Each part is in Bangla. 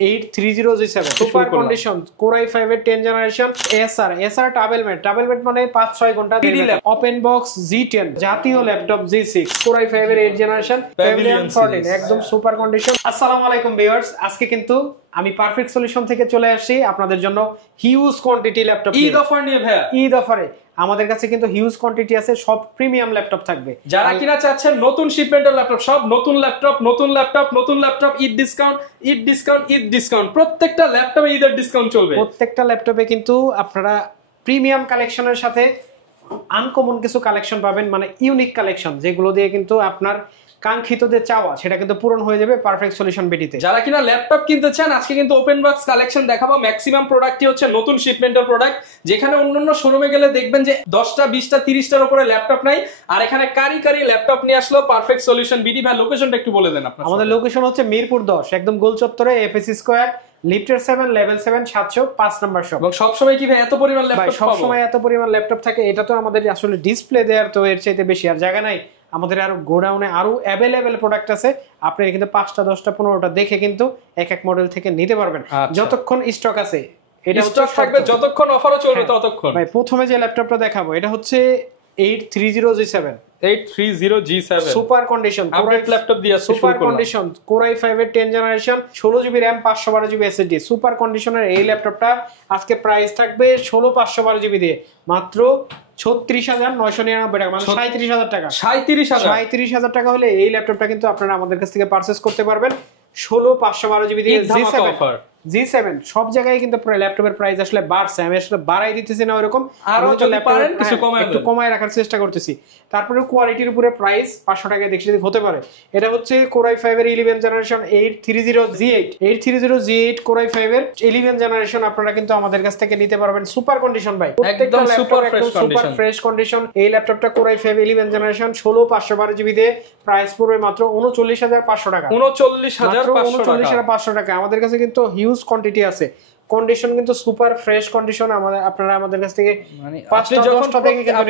8307 সুপার কন্ডিশন Core i5 এর 10 জেনারেশন এসআর ডাবল ম্যাট মানে 5-6 ঘন্টা ওপেন বক্স G10 জাতীয় ল্যাপটপ G6 Core i5 এর 8 জেনারেশন Pavilion 14 একদম সুপার কন্ডিশন। আসসালামু আলাইকুম ভিউয়ার্স, আজকে কিন্তু আমি পারফেক্ট সলিউশন থেকে চলে আসছি আপনাদের জন্য huge quantity laptop Eid offer নিয়ে ভাইয়া। ঈদ অফারে আমাদের কাছে কিন্তু হিউজ কোয়ান্টিটি আছে, সব প্রিমিয়াম ল্যাপটপ থাকবে। যারা কিনা চাচ্ছেন নতুন শিপমেন্টের ল্যাপটপ, সব নতুন ল্যাপটপ ঈদ ডিসকাউন্ট প্রত্যেকটা ল্যাপটপে ঈদের ডিসকাউন্ট চলবে। প্রত্যেকটা ল্যাপটপে কিন্তু আপনারা প্রিমিয়াম কালেকশনের সাথে আনকমন কিছু কালেকশন পাবেন, মানে ইউনিক কালেকশন, যেগুলো দিয়ে কিন্তু আপনার কাঙ্ক্ষিত যে চাওয়া সেটা কিন্তু পূরণ হয়ে যাবে পারফেক্ট সলিউশন বিডিতে। যারা কিনা ল্যাপটপ কিনতে চান আজকে কিন্তু ওপেন বক্স কালেকশন দেখাবো। ম্যাক্সিমাম প্রোডাক্টই হচ্ছে নতুন শিপমেন্টের প্রোডাক্ট, যেখানে অন্যান্য শোরুমে গেলে দেখবেন যে 10টা 20টা 30টার উপরে ল্যাপটপ নাই, আর এখানে কারি ল্যাপটপ নিয়ে আসলো পারফেক্ট সলিউশন বিডি। ভাই লোকেশনটা একটু বলে দেন আপনার। আমাদের লোকেশন হচ্ছে মিরপুর 10 একদম গোল চত্বরে এফএসসি স্কয়ার লিফটের 7 লেভেল 7 705 নাম্বার শপ। এবং সব সময় কি ভাই এত পরিমাণ ল্যাপটপ সব সময় এত পরিমাণ ল্যাপটপ থাকে? এটা তো আমাদের আসলে ডিসপ্লে দেওয়ার তো এর চাইতে বেশি আর জায়গা নাই। আমাদের আরো গোডাউনে আরো অ্যাভেলেবেল প্রোডাক্ট আছে, আপনি কিন্তু 5টা 10টা 15টা দেখে কিন্তু এক এক মডেল থেকে নিতে পারবেন যতক্ষণ স্টক আছে। এটা স্টক থাকবে যতক্ষণ অফারও চলবে ততক্ষণ। ভাই প্রথমে যে ল্যাপটপটা দেখাবো এটা হচ্ছে 830G7 super condition update laptop দিয়ে সুপার কন্ডিশন Core i5 এর 10 generation 16GB RAM 512GB SSD super কন্ডিশনের এই ল্যাপটপটা আজকে প্রাইস থাকবে 16512GB দিয়ে মাত্র 36,999 টাকা, মানে 37,000 টাকা। 37,000 টাকা হলে এই ল্যাপটপটা কিন্তু আপনারা আমাদের কাছ থেকে পারচেজ করতে পারবেন 16512GB দিয়ে। G7 সব জায়গায় কিন্তু ল্যাপটপের প্রাইস আসলে বাড়ছে, আমি আসলে বাড়াই দিতেছি না ওরকম, আরো যদি পারেন কিছু একটু কমায় রাখার চেষ্টা করতেছি। তারপরে কোয়ালিটির উপরে প্রাইস 500 টাকা দেখছি হতে পারে। এটা হচ্ছে Core i5 এর 11 জেনারেশন 830G8 Core i5 এর 11 জেনারেশন আপনারা কিন্তু আমাদের কাছ থেকে নিতে পারবেন সুপার কন্ডিশন ভাই, একদম সুপার ফ্রেশ কন্ডিশন। এই ল্যাপটপটা Core i5 11 জেনারেশন 16512GB দিয়ে প্রাইস পড়বে মাত্র 39,500 টাকা। 39,500 টাকা। আমাদের কাছে কিন্তু হিউজ কোয়ান্টিটি আছে, কন্ডিশন কিন্তু সুপার ফ্রেশ কন্ডিশন। আপনারা আমাদের কাছ থেকে মানে আপনি যখন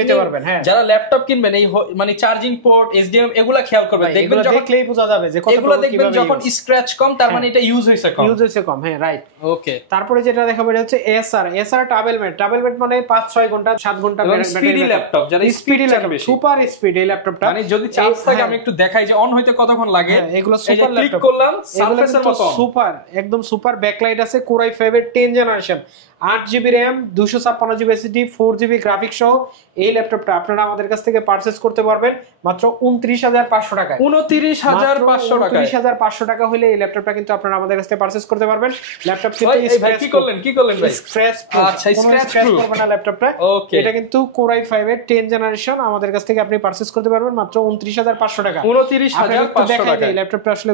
নিতে পারবেন। হ্যাঁ, যারা ল্যাপটপ কিনবেন এই মানে চার্জিং পোর্ট HDMI এগুলা খেয়াল করবেন, দেখবেন দেখলেই বোঝা যাবে যে কতটুকু দেখবেন যখন স্ক্র্যাচ কম তার মানে এটা ইউজ হইছে কম। হ্যাঁ রাইট, ওকে। তারপরে যেটা দেখাবো এটা হচ্ছে এসআর ডাবল ম্যাট মানে 5-6 ঘন্টা 7 ঘন্টা স্পিডি ল্যাপটপ, যারা স্পিডি ল্যাপটপ সুপার স্পিড এই ল্যাপটপটা। মানে যদি চার্জ থাকে আমি একটু দেখাই যে অন হইতে কতক্ষণ লাগে। এগুলো সুপার ল্যাপটপ, ক্লিক করলাম সারফেসের মতো সুপার একদম সুপার ব্যাকলাইট আছে। Core i5 এর 10 generation 8GB RAM 256GB SSD 4GB graphics সহ এই ল্যাপটপটা আপনারা আমাদের কাছ থেকে পারচেজ করতে পারবেন মাত্র 29,500 টাকা। 29,500 টাকা হলে এই ল্যাপটপটা কিন্তু আপনারা আমাদের কাছ থেকে পারচেজ করতে পারবেন। ল্যাপটপ কিন্তু কি করলেন ভাই? স্ক্র্যাচ করবে না ল্যাপটপটা। এটা কিন্তু Core i5 এর 10 জেনারেশন আমাদের কাছ থেকে আপনি পারচেজ করতে পারবেন মাত্র 29,500 টাকা। 29,500 টাকা। এই ল্যাপটপটা আসলে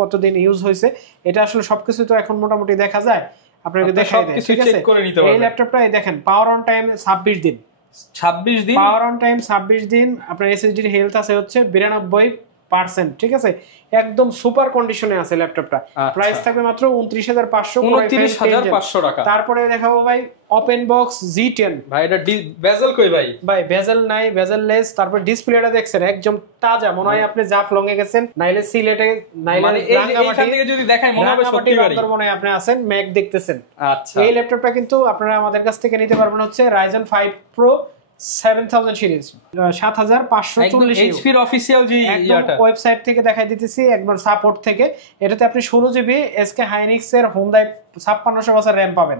কতদিন ইউজ হয়েছে এটা আসলে সবকিছু তো এখন মোটামুটি দেখা যায়, আপনাকে দেখাই দেয়। ঠিক আছে, এই ল্যাপটপটা দেখেন পাওয়ার অন টাইম 26 দিন পাওয়ার অন টাইম 26 দিন। আপনার এসএসডি হেলথ আছে হচ্ছে 92%। ঠিক আছে, একদম সুপার কন্ডিশনে আছে ল্যাপটপটা। প্রাইস থাকবে মাত্র 29,500 টাকা। তারপরে দেখাবো ভাই ওপেন বক্স G10 ভাই, এটা বেজেল কই ভাই? বেজেল নাই, বেজেললেস। তারপর ডিসপ্লেটা দেখছেন একদম তাজা, মনে হয় আপনি জাফলং এ গেছেন, নাইলে সিলেটে, নাইলে এইখান থেকে যদি দেখাই মনে হবে সত্যি বাড়ি, মনে হয় আপনি আছেন ম্যাক দেখতেছেন। আচ্ছা, এই ল্যাপটপটা কিন্তু আপনারা আমাদের কাছ থেকে নিতে পারবেন হচ্ছে Ryzen 5 Pro 7000 সিরিজ 7540 HP এর অফিশিয়াল যে ওয়েবসাইট থেকে দেখাই দিতেছি একবার সাপোর্ট থেকে। এটাতে আপনি 16GB SK Hynix এর Hyundai 5600 বছর RAM পাবেন।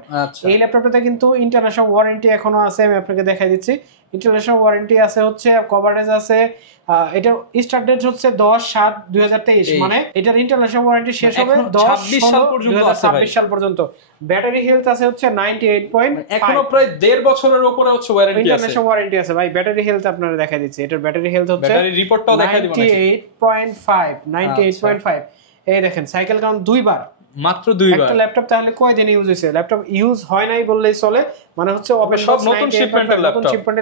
এই ল্যাপটপটাতে কিন্তু ইন্টারন্যাশনাল ওয়ারেন্টি এখনো আছে, আমি আপনাকে দেখাই দিচ্ছি। ইন্টারন্যাশনাল ওয়ারেন্টি আছে হচ্ছে, কভারেজ আছে। এটা স্টার্ট ডেট হচ্ছে 10/7/2023, মানে এটার ইন্টারন্যাশনাল ওয়ারেন্টি শেষ হবে 10/26 সাল পর্যন্ত। ব্যাটারি হেলথ আছে হচ্ছে 98. এখনো প্রায় 1.5 বছরের উপরে হচ্ছে ওয়ারেন্টি আছে, ইন্টারন্যাশনাল ওয়ারেন্টি আছে ভাই। ব্যাটারি হেলথ আপনারা দেখাই দিচ্ছি, এটার ব্যাটারি হেলথ হচ্ছে ব্যাটারি রিপোর্টটাও দেখাই দিব 98.5 এই দেখেন সাইকেল কাউন্ট 2 বার, মাত্র 2 বার। একটা ল্যাপটপ তাহলে কয়দিন ইউজ হয়েছে? ল্যাপটপ ইউজ হয় নাই বললেই চলে, মানে হচ্ছে সব নতুন শিপমেন্টের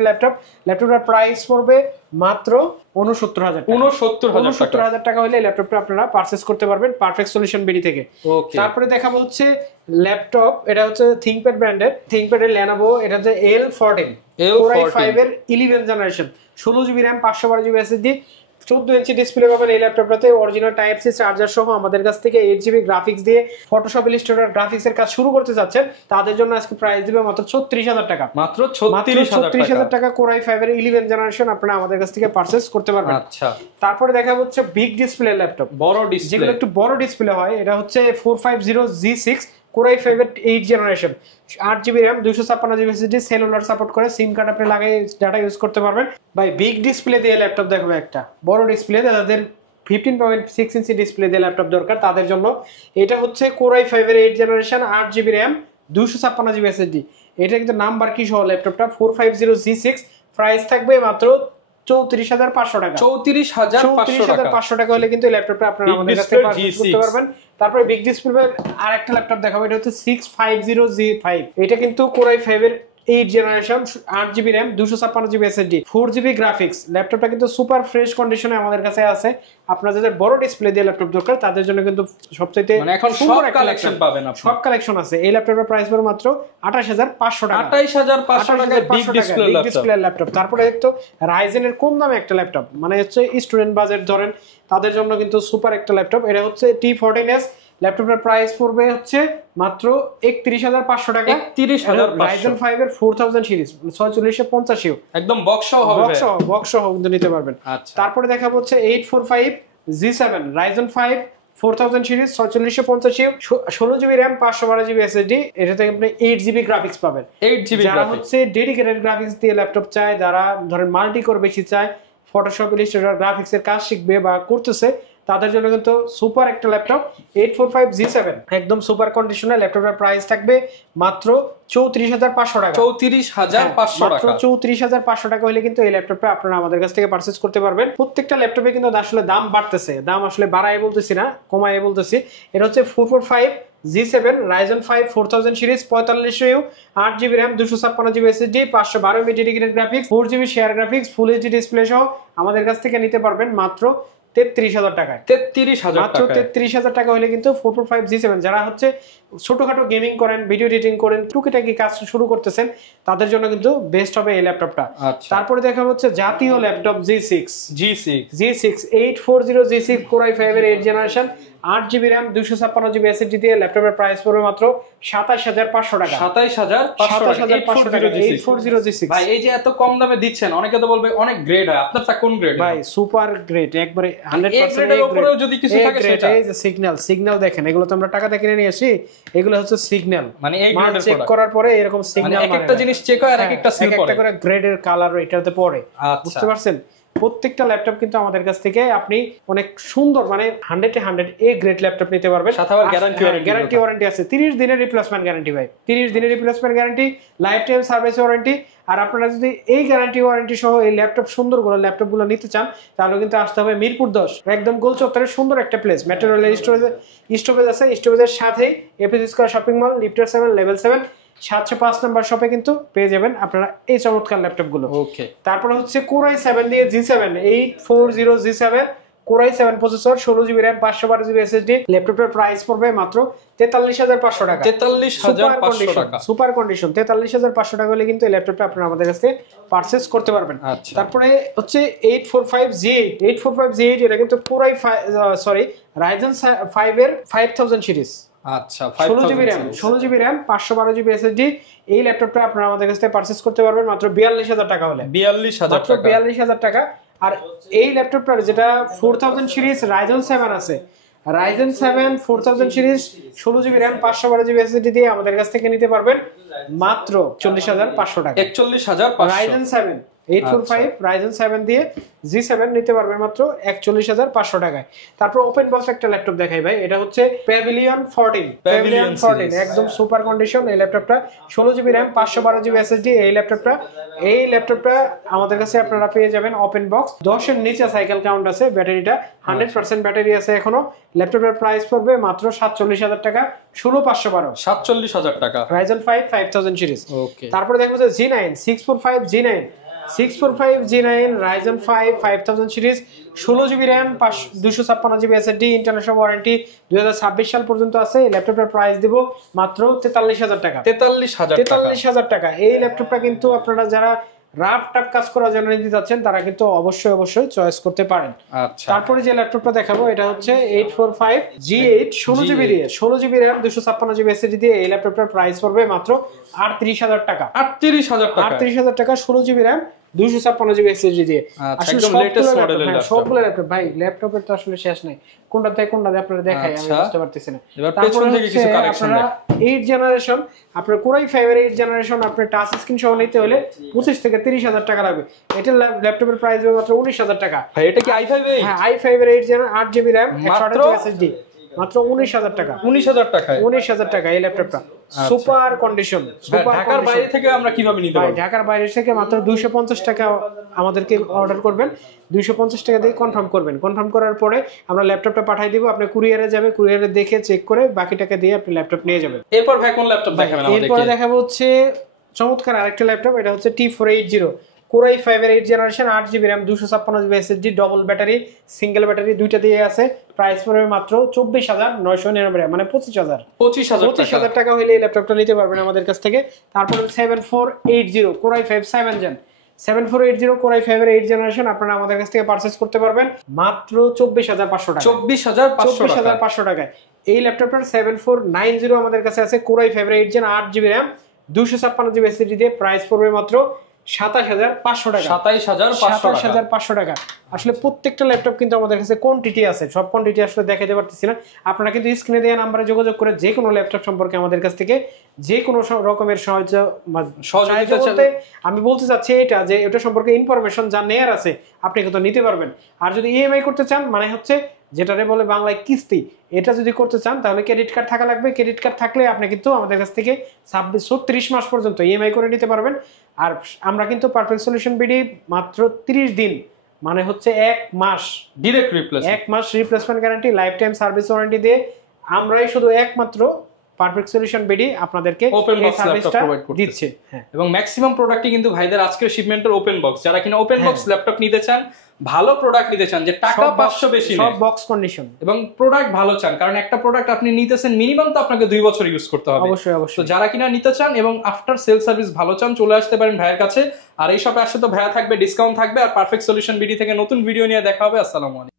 ল্যাপটপ। ল্যাপটপটার প্রাইস পড়বে মাত্র 69,000 টাকা হলে ল্যাপটপটা আপনারা পারচেজ করতে পারবেন পারফেক্ট সলিউশন বিডি থেকে। তারপরে দেখাবো হচ্ছে ল্যাপটপ, এটা হচ্ছে থিংকপ্যাড ব্র্যান্ডের, থিংকপ্যাডের Lenovo, এটা হচ্ছে L14 Core i5 এর 11 generation 16GB RAM 512GB SSD 14 inch display পাবেন এই ল্যাপটপটাতে, অরিজিনাল টাইপ সি চার্জার সহ। আমাদের কাছ থেকে 8GB গ্রাফিক্স দিয়ে ফটোশপ ইলাস্ট্রেটর গ্রাফিক্স এর কাজ শুরু করতে যাচ্ছেন, তাদের জন্য আজকে প্রাইস দিবে মাত্র 36000 টাকা। মাত্র 36000 টাকা Core i5 এর 11 জেনারেশন আপনারা আমাদের কাছ থেকে পারচেজ করতে পারবেন। আচ্ছা, তারপরে দেখা হচ্ছে বিগ ডিসপ্লে ল্যাপটপ, বড় ডিসপ্লে, যেগুলো একটু বড় ডিসপ্লে হয়। এটা হচ্ছে 450G6 Core i5 এর 8 generation, 8GB RAM, 256GB SSD, cellular support করে, সিম কার্ড আপনি লাগিয়ে ডাটা ইউজ করতে পারবেন। ভাই বিগ ডিসপ্লে দিয়ে ল্যাপটপ দেখবে, একটা বড় ডিসপ্লে, যাদের 15.6 ইঞ্চি ডিসপ্লে দিয়ে ল্যাপটপ দরকার তাদের জন্য এটা হচ্ছে Core i5 এর 8 generation, 8GB RAM, 256GB SSD। এটা কিন্তু নাম্বার কি সহ ল্যাপটপটা 450G6, প্রাইস থাকবে মাত্র 34500 টাকা। 34500 টাকা হলে কিন্তু এই ল্যাপটপটা আপনারা আমাদের কাছে পারচেজ করতে পারবেন। তারপরে বিগ ডিসপ্লে আর একটা ল্যাপটপ দেখাবো, এটা হচ্ছে 650G5। এটা কিন্তু Core i5 এর 8 generation, 8GB RAM, 256GB SSD, 4GB graphics. ল্যাপটপটা কিন্তু সুপার ফ্রেশ কন্ডিশনে আমাদের কাছে আছে। আপনারা যাদের বড় ডিসপ্লে দিয়ে ল্যাপটপ দরকার তাদের জন্য কিন্তু সবচাইতে মানে এখন সব কালেকশন পাবেন, সব কালেকশন আছে। এই ল্যাপটপের প্রাইস পড়বে মাত্র 28500 টাকা। 28500 টাকায় বিগ ডিসপ্লে ল্যাপটপ। তারপরে একটু রাইজেন এর কম দামে একটা ল্যাপটপ, মানে হচ্ছে স্টুডেন্ট বাজেট ধরেন তাদের জন্য কিন্তু সুপার একটা ল্যাপটপ। এটা হচ্ছে T14S, ল্যাপটপের প্রাইস পড়বে হচ্ছে মাত্র 31500 টাকা। 31000 Ryzen 5 এর 4000 সিরিজ, 4650 একদম বক্স সহ হবে, বক্স সহ কিন্তু নিতে পারবেন। আচ্ছা, তারপরে দেখাবো হচ্ছে 845G7 Ryzen 5 4000 series, 4650, 16GB RAM, 512GB SSD। এটাতে আপনি 8GB গ্রাফিক্স পাবেন। 8GB যারা হচ্ছে ডেডিকেটেড গ্রাফিক্স দিয়ে ল্যাপটপ চায়, যারা ধরেন মাল্টি কোর বেশি চায়, ফটোশপ ইলাস্ট্রেটর গ্রাফিক্স এর কাজ শিখবে বা করতেছে, তাদের জন্য কিন্তু সুপার একটা ল্যাপটপ 845G7 একদম সুপার কন্ডিশনে। ল্যাপটপের প্রাইস থাকবে মাত্র 34500 টাকা। 34500 টাকা। 34500 টাকা হলে কিন্তু এই ল্যাপটপটা আপনারা আমাদের কাছ থেকে পারচেজ করতে পারবেন। প্রত্যেকটা ল্যাপটপে কিন্তু আসলে দাম বাড়তেছে, দাম আসলে বাড়ায় বলতেছি না, কমায় বলতেছি। এটা হচ্ছে 445G7 Ryzen 5 4000 series, 4500U, 8GB RAM, 256GB SSD, 512MB dedicated graphics, 4GB share graphics, full HD display সহ আমাদের কাছ থেকে নিতে পারবেন মাত্র 33000 টাকায়। 33000 টাকা হলে কিন্তু 445G7 যারা হচ্ছে ছোটখাটো গেমিং করেন, ভিডিও এডিটিং করেন, টুকিটাকি কাজ শুরু করতেছেন, তাদের জন্য কিন্তু বেস্ট হবে এই ল্যাপটপটা। তারপরে দেখা হচ্ছে জাতীয় laptop G6 840G6 Core i5 এর 8 generation, 8GB RAM, 256GB SSD দিয়ে ল্যাপটপের প্রাইস পড়বে মাত্র 27500 টাকা। 27500 টাকা 840G6। ভাই এই যে এত কম দামে দিচ্ছেন, অনেকে তো বলবে অনেক গ্রেড হয়, আপনারটা কোন গ্রেড? ভাই সুপার গ্রেড, একবারে 100% এর উপরেও যদি কিছু থাকে সেটা এই যে সিগন্যাল দেখেন, এগুলো তো আমরা টাকা দিয়ে কিনে নিয়ে আসি, এগুলো হচ্ছে সিগন্যাল, মানে এই গ্রেডের চেক করার পরে এরকম সিগন্যাল, মানে একটা জিনিস চেক হয় আর একটা সিল পড়ে, একটা করে গ্রেডের কালার এটাতে পড়ে। বুঝতে পারছেন? প্রত্যেকটা ল্যাপটপ কিন্তু আমাদের কাছ থেকে আপনি অনেক সুন্দর, মানে 100 এ গ্রেড ল্যাপটপ নিতে পারবেন। সাথে আবার গ্যারান্টি ওয়ারেন্টি আছে, 30 দিনের রিপ্লেসমেন্ট গ্যারান্টি ভাই, 30 দিনের replacement guarantee, life time service warranty. আর আপনারা যদি এই গ্যারান্টি ওয়ারেন্টি সহ এই ল্যাপটপ সুন্দরগুলো ল্যাপটপগুলো নিতে চান, তাহলে কিন্তু আসতে হবে মিরপুর 10, একদম গোল চত্বরের সুন্দর একটা প্লেস। মেট্রো রেলের স্টপেজ আছে, স্টপেজের সাথে APC square shopping mall, লিফটার 7 level 7 705 নম্বর শপে কিন্তু পেয়ে যাবেন আপনারা এই চমৎকার ল্যাপটপগুলো। ওকে, তারপরে হচ্ছে Core i7 দিয়ে G7 840G7 Core i7 processor, 16GB RAM, 512GB SSD। ল্যাপটপের প্রাইস পড়বে মাত্র 43500 টাকা। 43500 টাকা সুপার কন্ডিশন। 43500 টাকা হলে কিন্তু এই ল্যাপটপটা আপনারা আমাদের কাছে পারচেজ করতে পারবেন। তারপরে হচ্ছে 845G8 এটা কিন্তু Core i5 Ryzen 5 এর 5000 সিরিজ। আচ্ছা, 16GB RAM, 512GB SSD। এই ল্যাপটপটা আপনারা আমাদের কাছ থেকে পারচেজ করতে পারবেন মাত্র 42000 টাকা হলে। 42000 টাকা। আর এই ল্যাপটপটার যেটা 4000 সিরিজ Ryzen 7 আছে, Ryzen 7 4000 series, 16GB RAM, 512GB SSD দিয়ে আমাদের কাছ থেকে নিতে পারবেন মাত্র 41500 টাকা। 41500 Ryzen 7 845 Ryzen 7 দিয়ে G7 নিতে পারবেন মাত্র 41500 টাকায়। তারপর ওপেন বক্স একটা ল্যাপটপ দেখাই ভাই, এটা হচ্ছে Pavilion 14 একদম সুপার কন্ডিশন। এই ল্যাপটপটা 16GB RAM, 512GB SSD। এই ল্যাপটপটা আমাদের কাছে আপনারা পেয়ে যাবেন ওপেন বক্স। 10 এর নিচে সাইকেল কাউন্ট আছে, ব্যাটারিটা 100% ব্যাটারি আছে এখনো। ল্যাপটপের প্রাইস পড়বে মাত্র 47000 টাকা, 16512 47000 টাকা। Ryzen 5 5000 series. ওকে, তারপরে দেখবো যে G9 645G9 Ryzen 5 5000 series, 16GB RAM, 256GB SSD, international warranty 2026 সাল পর্যন্ত আছে। এই ল্যাপটপের প্রাইস দেব মাত্র 43000 টাকা। 43000 টাকা। এই ল্যাপটপটা কিন্তু আপনারা যারা রাফ টাফ কাজ করার জন্য নিতে যাচ্ছেন তারা কিন্তু অবশ্যই চয়েস করতে পারেন। আচ্ছা, তারপরে যে ল্যাপটপটা দেখাবো এটা হচ্ছে 845 G8 16GB দিয়ে 16GB RAM 256GB SSD দিয়ে এই ল্যাপটপটার প্রাইস পড়বে মাত্র 38000 টাকা। 38000 টাকা 16GB RAM 256GB SSD দিয়ে। আসলে একদম লেটেস্ট মডেলের ল্যাপটপ। সবগুলো ল্যাপটপ ভাই, ল্যাপটপের তো আসলে শেষ নাই, কোনটা থেকে কোনটা আপনারা দেখাই আমি বুঝতে পারতেছি না। এবার পেছন থেকে কিছু কালেকশন আপনারা 8 জেনারেশন আপনার Core i5 এর 8 জেনারেশন আপনার টাচ স্ক্রিন সহ নিতে হলে 25 থেকে 30000 টাকা লাগবে। এটা ল্যাপটপের প্রাইস হবে মাত্র 19000 টাকা। ভাই এটা কি i5 এ? হ্যাঁ i5 এর 8 generation 8GB RAM 128GB SSD মাত্র 19000 টাকা। 19000 টাকায় 19000 টাকা এই ল্যাপটপটা। Super condition. ঢাকার বাইরে থেকে আমরা কিভাবে নিতে পারবো? ঢাকার বাইরে থেকে মাত্র 250 টাকা আমাদেরকে অর্ডার করবেন, 250 টাকা দিয়ে কনফার্ম করবেন। কনফার্ম করার পরে আমরা ল্যাপটপটা পাঠিয়ে দিব, আপনি কুরিয়ারে যাবে, কুরিয়ারে দেখে চেক করে বাকি টাকা দিয়ে আপনি ল্যাপটপ নিয়ে যাবেন। এরপর ভাই কোন ল্যাপটপ দেখাবেন আমাদেরকে? এরপর দেখাবো হচ্ছে চমৎকার আরেকটা ল্যাপটপ, এটা হচ্ছে T480 Core i5 এর 8 generation 8GB RAM 256GB SSD double battery single battery দুইটা দিয়ে আছে। প্রাইস পড়বে মাত্র 24999 মানে 25000 টাকা হলে এই ল্যাপটপটা নিতে পারবেন আমাদের কাছ থেকে। তারপরে 7480 Core i5 7th Gen 7480 Core i5 এর 8 জেনারেশন আপনারা আমাদের কাছ থেকে পারচেজ করতে পারবেন মাত্র 24500 টাকা। 24500 টাকায় এই ল্যাপটপটার 7490 আমাদের কাছে আছে Core i5 এর 8 Gen 8GB RAM 256GB SSD দিয়ে প্রাইস পড়বে মাত্র 27500 টাকা। 27500 টাকা। আসলে প্রত্যেকটা ল্যাপটপ কিন্তু আমাদের কাছে কোয়ান্টিটি আছে, সব কোয়ান্টিটি আসলে দেখাতে পারতেছি না। আপনারা কিন্তু স্ক্রিনে দেওয়া নাম্বারে যোগাযোগ করে যে কোনো ল্যাপটপ সম্পর্কে আমাদের কাছ থেকে যে কোনো রকমের সাহায্য বলতে আমি বলতে চাচ্ছি এটা যে এটা সম্পর্কে ইনফরমেশন যা নেয়ার আছে আপনি কিন্তু নিতে পারবেন। আর যদি ইএমআই করতে চান মানে হচ্ছে যেটারে বলে বাংলায় কিস্তি, এটা যদি করতে চান তাহলে ক্রেডিট কার্ড থাকা লাগবে। ক্রেডিট কার্ড থাকলে আপনি কিন্তু আমাদের কাছ থেকে 36 মাস পর্যন্ত ইএমআই করে নিতে পারবেন। আর আমরা কিন্তু পারফেক্ট সলিউশন বিডি মাত্র 30 দিন মানে হচ্ছে 1 মাস ডাইরেক্ট রিপ্লেসমেন্ট, 1 মাস replacement guarantee, life time service warranty দিয়ে আমরাই শুধু একমাত্র পারফেক্ট সলিউশন বিডি আপনাদেরকে ওপেন বক্স ল্যাপটপ প্রোভাইড দিচ্ছে। হ্যাঁ, এবং ম্যাক্সিমাম প্রোডাক্টই কিন্তু ভাইদের আজকের শিপমেন্টের ওপেন বক্স। যারা কিনা ওপেন বক্স ল্যাপটপ নিতে চান, ভালো প্রোডাক্ট নিতে চান, যে টাকা 500 বেশি সব বক্স কন্ডিশন এবং প্রোডাক্ট ভালো চান, কারণ একটা প্রোডাক্ট আপনি নিতেছেন মিনিমাম তো আপনাকে 2 বছর ইউজ করতে হবে। অবশ্যই তো যারা কিনা নিতে চান এবং আফটার সেল সার্ভিস ভালো চান, চলে আসতে পারেন ভাইয়ের কাছে। আর এই শপে আসলে তো ভাইয়া থাকবে, ডিসকাউন্ট থাকবে। আর পারফেক্ট সলিউশন বিডি থেকে নতুন ভিডিও নিয়ে দেখা হবে। আসসালামু আলাইকুম।